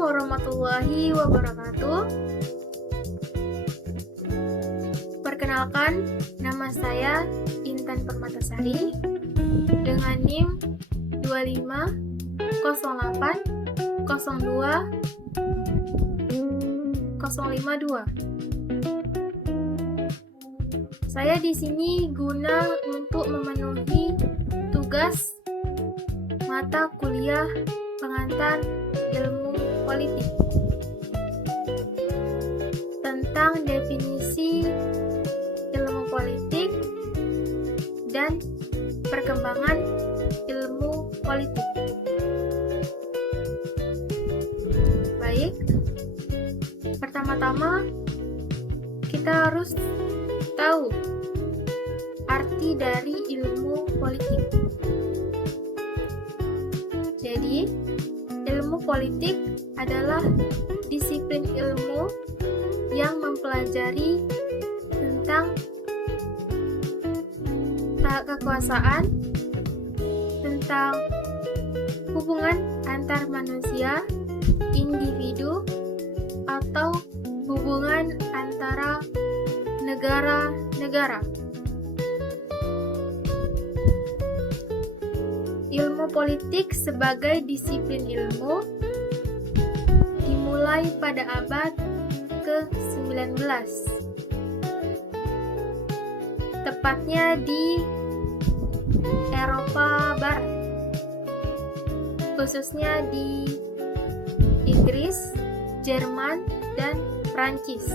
warahmatullahi wabarakatuh. Perkenalkan, nama saya Intan Permatasari dengan NIM 250802 Saya di sini guna untuk memenuhi tugas mata kuliah pengantar ilmu politik tentang definisi ilmu politik dan perkembangan ilmu politik. Baik, pertama-tama kita harus tahu arti dari ilmu politik. Jadi, ilmu politik adalah disiplin ilmu yang mempelajari tentang kekuasaan, tentang hubungan antar manusia, individu, atau hubungan antara negara-negara. Ilmu politik sebagai disiplin ilmu dimulai pada abad ke-19, tepatnya di Eropa Barat, khususnya di Inggris, Jerman, dan Prancis.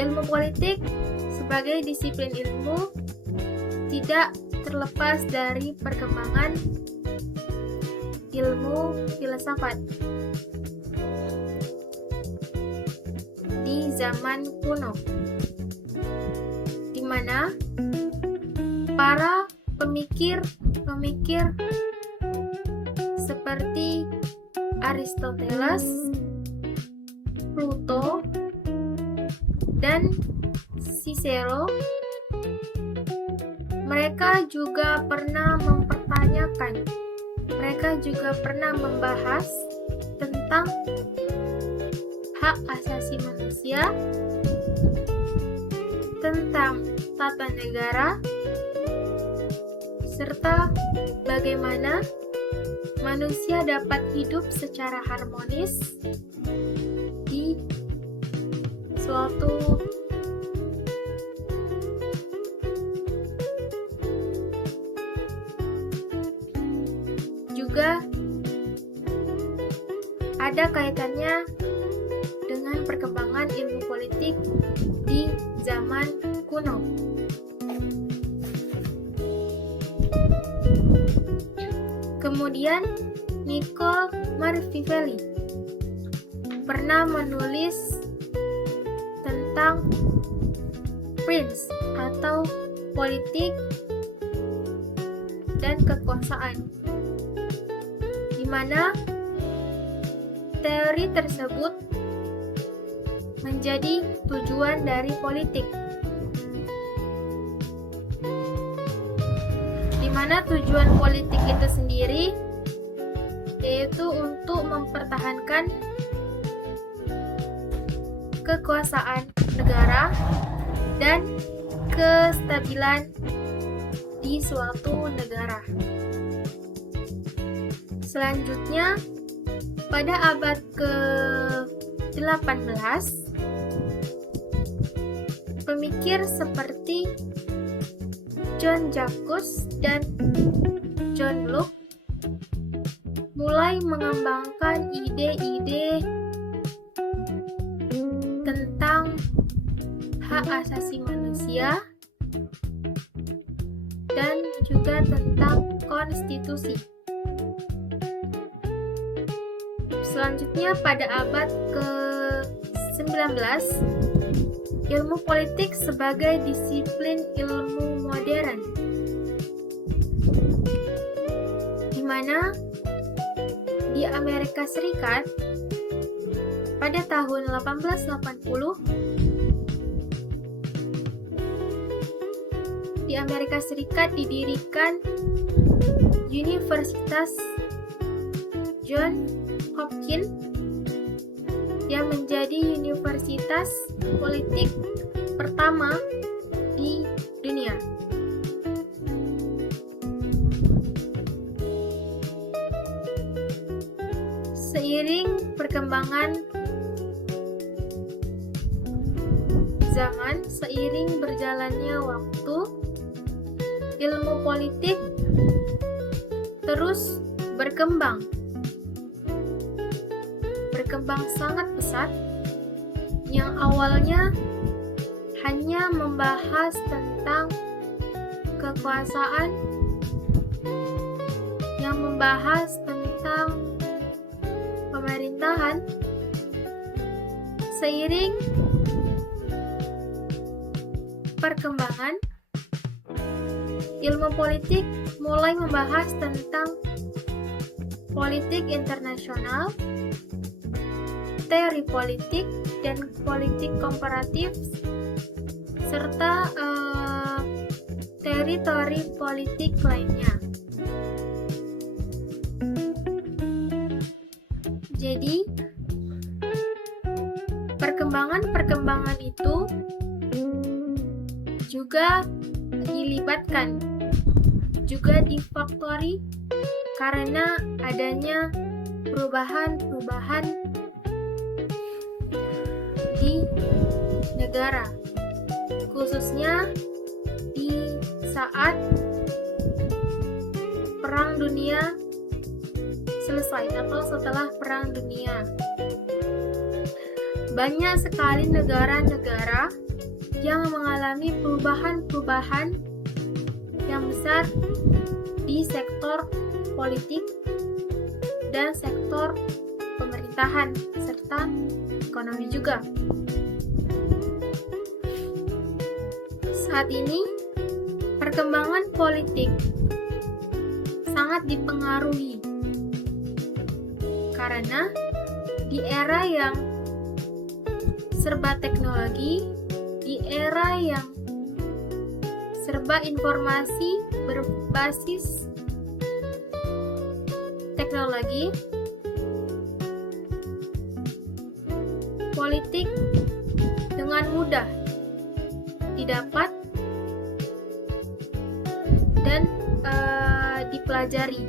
Ilmu politik sebagai disiplin ilmu tidak terlepas dari perkembangan ilmu filsafat di zaman kuno, di mana para pemikir seperti Aristoteles, Plato, dan Cicero, mereka juga pernah membahas tentang hak asasi manusia, tentang tata negara, serta bagaimana manusia dapat hidup secara harmonis di suatu juga ada kaitannya dengan perkembangan ilmu politik di zaman kuno. Kemudian Niccolò Machiavelli pernah menulis tentang prince atau politik dan kekuasaan, di mana teori tersebut menjadi tujuan dari politik, di mana tujuan politik itu sendiri yaitu untuk mempertahankan kekuasaan negara dan kestabilan di suatu negara. Selanjutnya, pada abad ke-18, pemikir seperti John Jacques dan John Locke mulai mengembangkan ide-ide tentang hak asasi manusia dan juga tentang konstitusi. Selanjutnya, pada abad ke-19, ilmu politik sebagai disiplin ilmu modern, di mana di Amerika Serikat pada tahun 1880 di Amerika Serikat didirikan University Universitas Johns Hopkins yang menjadi universitas politik pertama di dunia. Seiring perkembangan zaman, seiring berjalannya waktu, ilmu politik terus berkembang sangat pesat, yang awalnya hanya membahas tentang kekuasaan, yang membahas tentang pemerintahan. Seiring perkembangan, ilmu politik mulai membahas tentang politik internasional, teori politik, dan politik komparatif, serta teori-teori politik lainnya. Jadi, perkembangan itu juga dilibatkan, juga difaktori karena adanya perubahan-perubahan di negara, khususnya di saat Perang Dunia selesai atau setelah Perang Dunia. Banyak sekali negara-negara yang mengalami perubahan-perubahan yang besar di sektor politik dan sektor pemerintahan serta ekonomi juga. Saat ini, perkembangan politik sangat dipengaruhi karena di era yang serba teknologi, di era yang serba informasi berbasis teknologi, politik dengan mudah didapat dan dipelajari.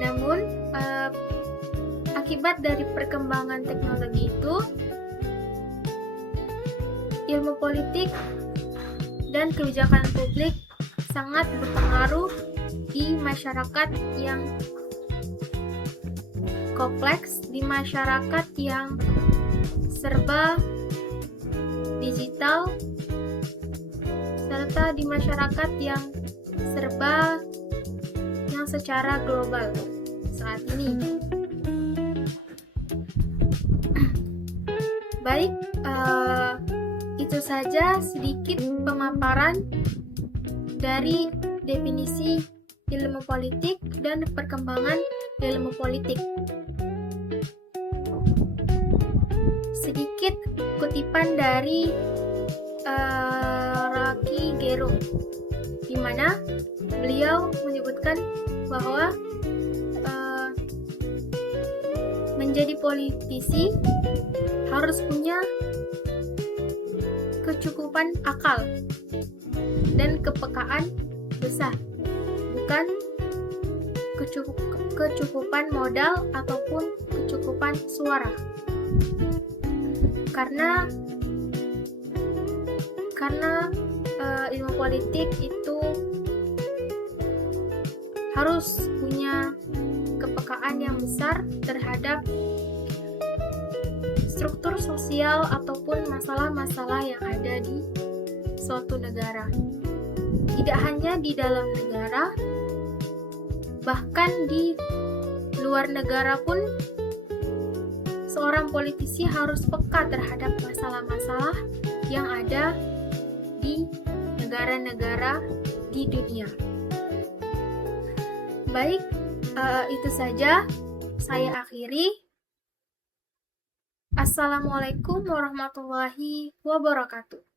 Namun, akibat dari perkembangan teknologi itu, ilmu politik dan kebijakan publik sangat berpengaruh di masyarakat yang kompleks, di masyarakat yang serba digital, serta di masyarakat yang secara global saat ini. Baik, itu saja sedikit pemaparan dari definisi ilmu politik dan perkembangan ilmu politik. Sedikit kutipan dari Rocky Gerung, di mana beliau menyebutkan bahwa menjadi politisi harus punya kecukupan akal dan kepekaan besar, bukan kecukupan modal ataupun kecukupan suara. Karena ilmu politik itu harus punya kepekaan yang besar terhadap struktur sosial ataupun masalah-masalah yang ada di suatu negara. Tidak hanya di dalam negara, bahkan di luar negara pun seorang politisi harus peka terhadap masalah-masalah yang ada di negara-negara di dunia. Baik, itu saja saya akhiri. Assalamualaikum warahmatullahi wabarakatuh.